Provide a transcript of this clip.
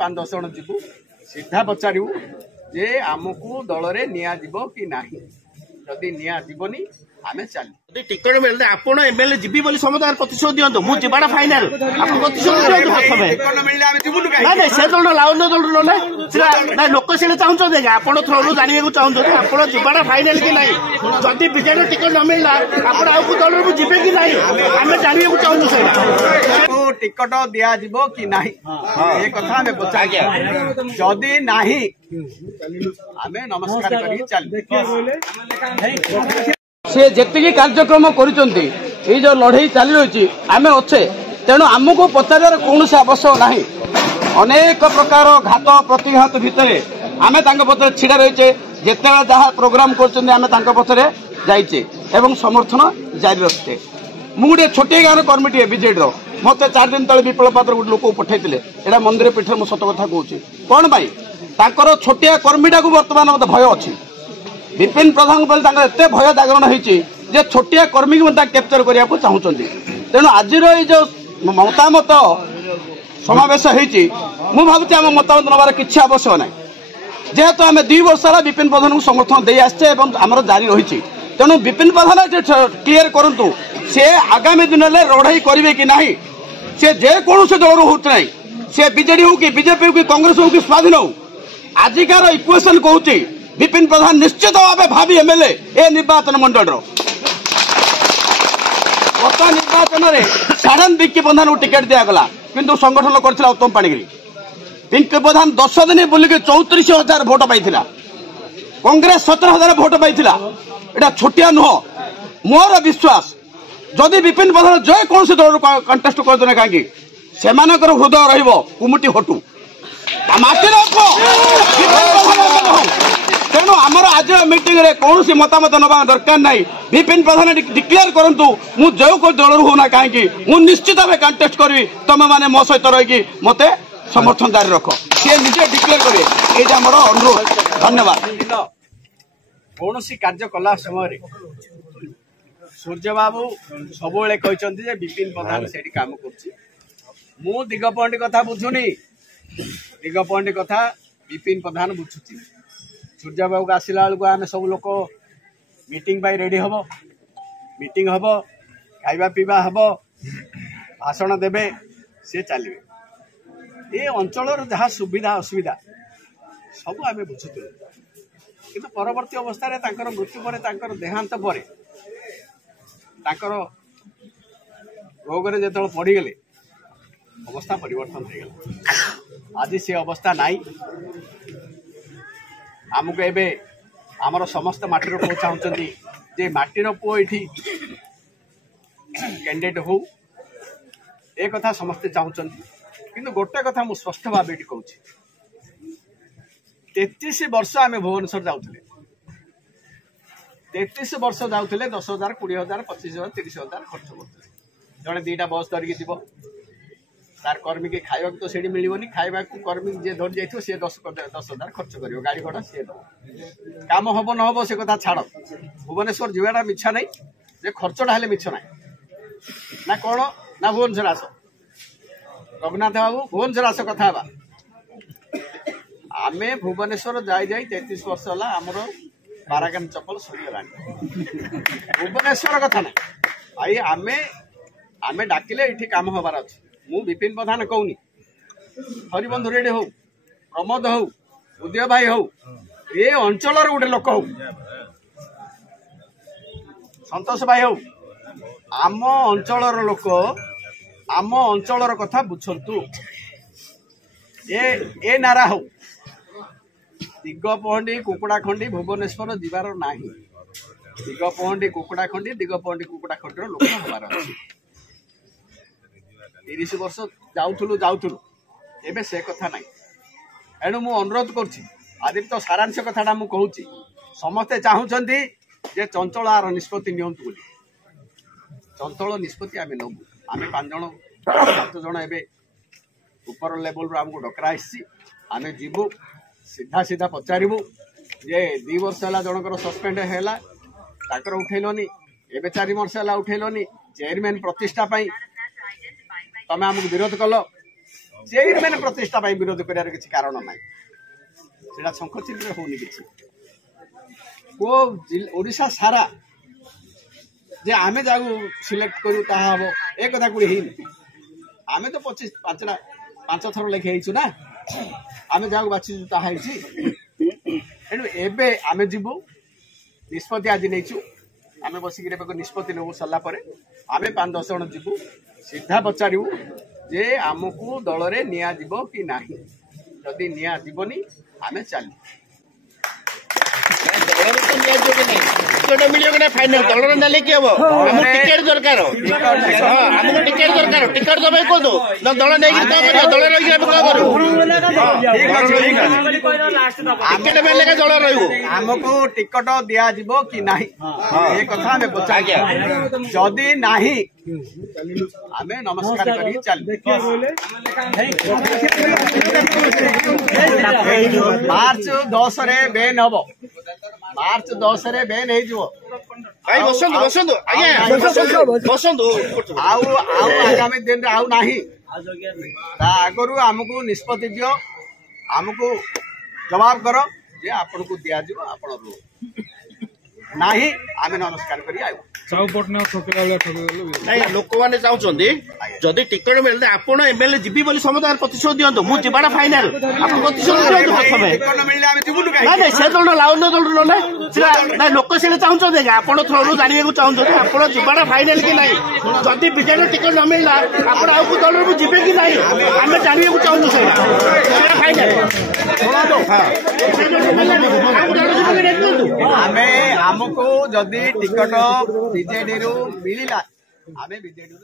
5-10 जन जीवु सीधा पचारू जे आमको दल रे निया जीवो कि नाही जदि निया जीवनी आमे चली टिकट मिलते आपण एमएलए जीबी बोली समदार प्रतिशोध दियंतो मु जिबाडा फाइनल आपण प्रतिशोध दियंतो प्रथमे टिकट मिलले आमे जीवनु ना ना से दल लाउन दल ना लोक से चाहूँ देगा आपण थ्रू जानिए को चाहूँ आपण जिबाडा फाइनल कि नहीं जदि बीजेडी टिकट न मिलला आपण आउ को दल जीबे कि नहीं आमे जानिए को चाहूँ से टिकट दिया जीवो कि नाही ए कथा आमे पचार जदि नाही आमे नमस्कार करी चल से जी कार्यक्रम कर जो लड़ई चली रही आम अच्छे तेणु आमको पचार कौन आवश्यक ना अनेक प्रकार घात प्रतिघात भितर आम पचर छिड़ा रहीचे जिते जहाँ प्रोग्राम कर पचर जाइए एवं समर्थन जारी रखते मु गोटे छोटे गाँव कर्मीटे बीजेडी मत 4 दिन तले विप्लव पात्र गोटे लोक पठाई एटा मंदिर पीठ मुझे सत कथा कहूँ कौन पाई छोटिया कर्मीटा को बर्तमान मत भय अच्छी विपिन प्रधान एत भय जागरण होती छोटिया कर्मी को कैप्चर करने को चाहते तेणु आज जो मतामत समावेश होती मु भावुँ आम मतामत नबार किसी आवश्यक ना जेहेतु आम 2 वर्ष विपिन प्रधान को समर्थन दे आसचे आमर जारी रही तेणु विपिन प्रधान क्लीयर करूँ सी आगामी दिन में लड़ाई करेंगे कि ना सी जेकोसी दल हो सी बीजेडी हो कि बीजेपी हो कि कांग्रेस हो कि स्वाधीन हो आजिकार इक्वेशन कहूँ विपिन प्रधान निश्चित भाव भावी एमएलए ए निर्वाचन मंडल गत निर्वाचन में साधारण पिंकी प्रधान को टिकेट दिगला किंतु संगठन करथिला उत्तम पाणिग्री पिंकी प्रधान 10 दिन बुलिक 34,000 भोट पाई कांग्रेस 17,000 भोट पाई एटा छोटिया नुह मोर विश्वास जदि विपिन प्रधान जे कौन दल कंटेस्ट करदे कहीं से हृदय रुमुटी हटू तेणु आमर आज मीटिंग रे कौन मतामत नवा दरकार नहीं विपिन प्रधान डिक्लेयर करूँ मु जो कोई दल होना कहीं निश्चित भाव कंटेस्ट करी तुम मैंने मो सहित रही मत समर्थन जारी रख सी निजे डिक्लेयर करे ये आमर अनुरोध धन्यवाद कौन कार्य कला समय सूर्य बाबू सब कहते विपिन प्रधान से काम कर दिगपहंडी कथा बुझुनी दिगपहंडी कथा विपिन प्रधान बुझुची सूर्य बाबू को आसला बेलू आम सब लोक मीटिंग रेडी हम मीटिंग हम खाइबा पीवा हम भाषण देवे सी चलिए ये अंचल जहाँ सुविधा असुविधा सब आम बुझुलु कि परवर्ती अवस्था मृत्यु पर देहांत पर रोग जो पड़गले अवस्था परिवर्तन हो गला आज से अवस्था नाई आमको एबे आमर समस्त माटीर पुओ चाहते जे माटीर पुओ ये कैंडिडेट हो एक कथा समस्ते चाहते किंतु गोटे कथा मुझे स्पष्ट भाव ये कहूँ 33 वर्ष आम भुवनेश्वर जाऊे 33 वर्ष जाऊे 10,000 20,000 25,000 30,000 खर्च करते जड़े 2टा बस धरिकी जीव तार कर्मी के खाइबा तो से मिलनी खाइबा कर्मी जी धरी जाइए सी 10,000 खर्च कर गाड़ी घोड़ा सी दब कम हम न हम से कथा छाड़ भुवनेश्वर जीवाटा मिछा नहीं जे खर्चटा हेल्ले मिछ ना ना कौन ना भुवनेश्वर आस रघुनाथ बाबू भुवनेश्वर आस कथा आम भुवनेश्वर जाई 33 वर्ष है आमर बारागान चपल सरीगला भुवनेश्वर कथा ना आई आम आम डाकिले ये कम हबार अच्छे मु विपिन प्रधान कहूनी हरिबंधु रेड्डी हो प्रमोद हो उदय भाई हो ये अंचल गोटे लोक हो संतोष भाई हो आम अंचल लोक आम अंचल कथा बुझंतु ए नारा हो दिगपहंडी कुकुड़ाखंडी भुवनेश्वर जीवार नाही दिगपहंडी कुकुड़ाखंडी दिगपहंडी कुकुड़ाखंडी लोक हबार अच्छे 30 वर्ष जाऊलु एबे से कथा ना एणु मु अनुरोध करुच्ची आदि तो सारांश कथाटा मु कहूँ समस्ते चाहूँगी जे चंचल आर निष्पत्ति नियंतु बोली चंचल निष्पत्ति आम नबू आम 5 जन 7 जन एबे ऊपर लेवल आमको डकरा आम जीवु सीधा सीधा पचारू जे 2 वर्ष है जनकर सस्पेंड है उठेलनी एबे 4 वर्ष है उठेलनी चेयरमैन प्रतिष्ठा तमें आमको विरोध कल चेयरमैन प्रतिष्ठा विरोध कर किसी कारण ना से शंखचिल्ल होनी किसी ओडिशा सारा जे आमे जागू सिलेक्ट करू ताहा हम ए कथा कोड़ी हेनी आमे तो 5 थर लेखे हेइछु ना आमे जागू बाछि ताहा हेइछि एनु एबे आमे जिबु निष्पत्ति आज नैछु आमे बसिक निष्पत्ति नबू सरला परे आमे 5-10 जन जिबु सीधा पचारू जे आमको दल रे निया जिवो कि नाही जदि निया जिवोनी आमे चालू फाइनल दल नेले कि हम टिकेट दरकार हमको टिकेट दरकार टिकेट दबे को दो न दल नै दल रही टिकेट बेले के दल रहू हमको टिकट दिया जिवो कि नाही ए कथा हमें पचार जदि नाही आमे नमस्कार करी चल मार्च 10 रे बैन हबो मार्च 10 रे बैन हे जिवो भाई बसंतु आज्ञा बसंतु आउ आगामी दिन रे आउ नाही आगरू हमको निष्पत्ति दियो हमको जवाब करो जे आपन को दिया जिवो आपन रो नाही आमे नमस्कार करी आयो लोक मैंने चाहते जदि टिकट मिलते आपण एमएलए जीवी बोली समस्त प्रतिशोध दिंतु मु जीवाटा फाइनाल आप प्रतिशोध दिंतु प्रथम से दल लाउन दल ना लोक से चाहते आप थ्रू जानवा चाहते आप जीवाटा फाइनाल कि नहीं जदि विजेड टिकट न मिलला आप दल जीवे कि नहीं आम जानवा चाहूँ से आमे हमको जदि टिकट बीजेडी रू मिलिला आमे बीजेडी रू